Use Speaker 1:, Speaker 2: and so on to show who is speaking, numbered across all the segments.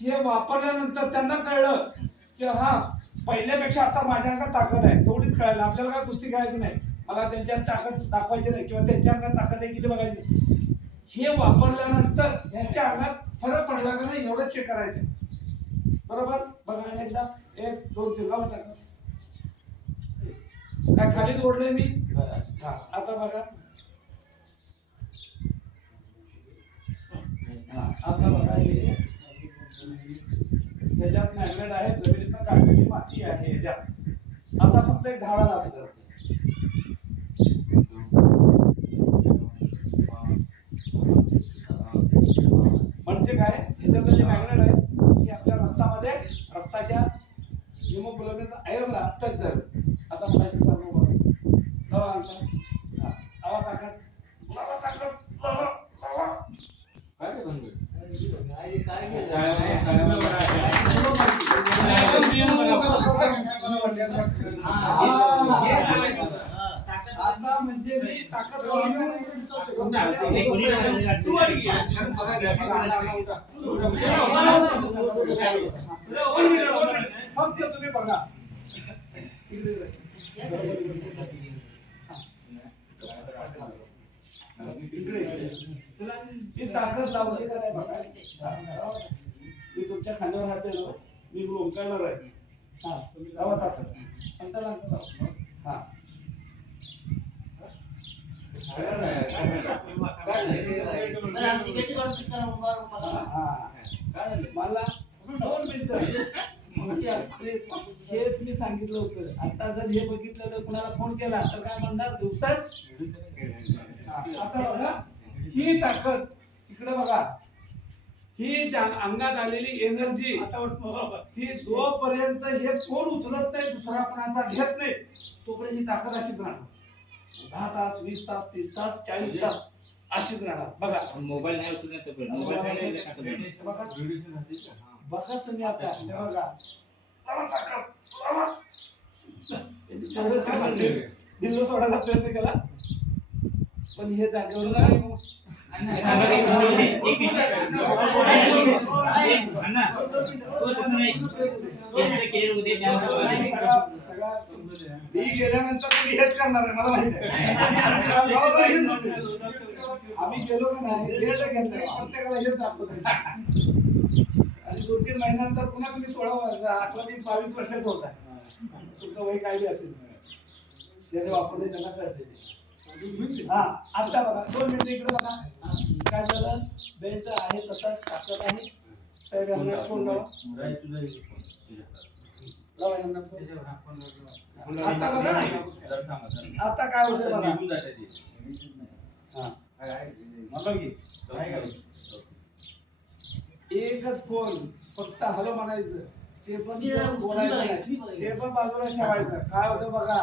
Speaker 1: हे वापरल्यानंतर त्यांना कळलं की हा पहिल्यापेक्षा आता माझ्या ताकद आहे. तेवढीच कळायला. आपल्याला काय कुस्ती खेळायची नाही. मला त्यांच्या ताकद दाखवायची नाही किंवा त्यांच्या ताकद आहे किती बघायची हे वापरल्यानंतर यांच्या अंगात फरक पडला का नाही एवढंच चेक करायचं बरोबर? बघा एकदा एक दोन तीन. लावा ताकद काय खाली ओढलंय मी? हा आता बघा. हा, आता बघा ह्याच्यात मॅग्नेट आहे जमिनीतनं काढलेली माती आहे ह्याच्यात आता फक्त एक झाडाला असं म्हणजे काय? ह्याच्यातलं जे मॅग्नेट आहे ते आपल्या रक्तामध्ये रक्ताच्या हिमोग्लोबिन आयर्नला टच झालं. आता मला सांगू बघा लावा अंगठा. हा, लावा ताकद लावा ताकद लावा लावा काय रे भानगड? आता म्हणजे मी ताकद फक्त तुम्ही बघा मी ताकद लावली का नाही बघा मी तुमच्या खांद्यावर हात देणार मी लोंबकळणार आहे हा तुम्ही लावा ताकद अंतर अंतर लावा हा. हा. मला दोन मिनिटं. हेच मी सांगितलं होतं. आता जर हे बघितलं तर कुणाला फोन केला तर काय म्हणणार? दिवसाच? हा, आता बघा. ही ताकद. इकडे बघा. ही अंगात आलेली एनर्जी ही जोपर्यंत हे कोण उचलत नाही दुसरा कोणाचा घेत नाही तोपर्यंत ही ताकद अशीच राहणार. दहा तास वीस तास तीस तास चाळीस तास अशीच राहणार. बघा.
Speaker 2: मोबाईल नाही पण मोबाईल नाही
Speaker 1: बघा. तुम्ही आता. हे बघा. दिल्लो सोडायचा प्रयत्न केला. पण हे जागेवर मी गेल्यानंतर तुम्ही हेच करणार आहे मला माहिती आम्ही गेलो का नाही लेट घेतलं प्रत्येकाला हेच दाखवतो आणि दोन तीन महिन्यानंतर पुन्हा तुम्ही सोळा वर्ष अठरा वीस बावीस वर्षाचा होता तुमचं वय काय असेल. त्याने वापरले त्यांना करते हा आता बघा दोन मिनिटं इकडे बघा. काय झालं? बेंच आहे तसा ताकद आहे. साहेब यांना फोन लावा. आता बघा आता काय होतं बघा. हा. एकच फोन. फक्त हॅलो म्हणायचं. ते पण बोलायचं नाही. ते पण बाजूला ठेवायचं. काय होतं बघा.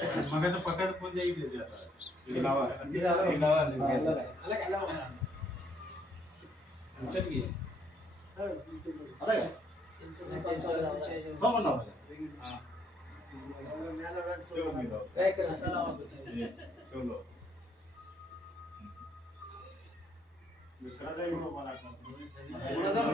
Speaker 1: का.
Speaker 3: मगाचा पकाचा फोन जाईल त्याचे आता.
Speaker 1: काय?
Speaker 3: आमच्यात घे.
Speaker 1: काय करायचं?
Speaker 3: ठेवलो.
Speaker 1: कोणाचा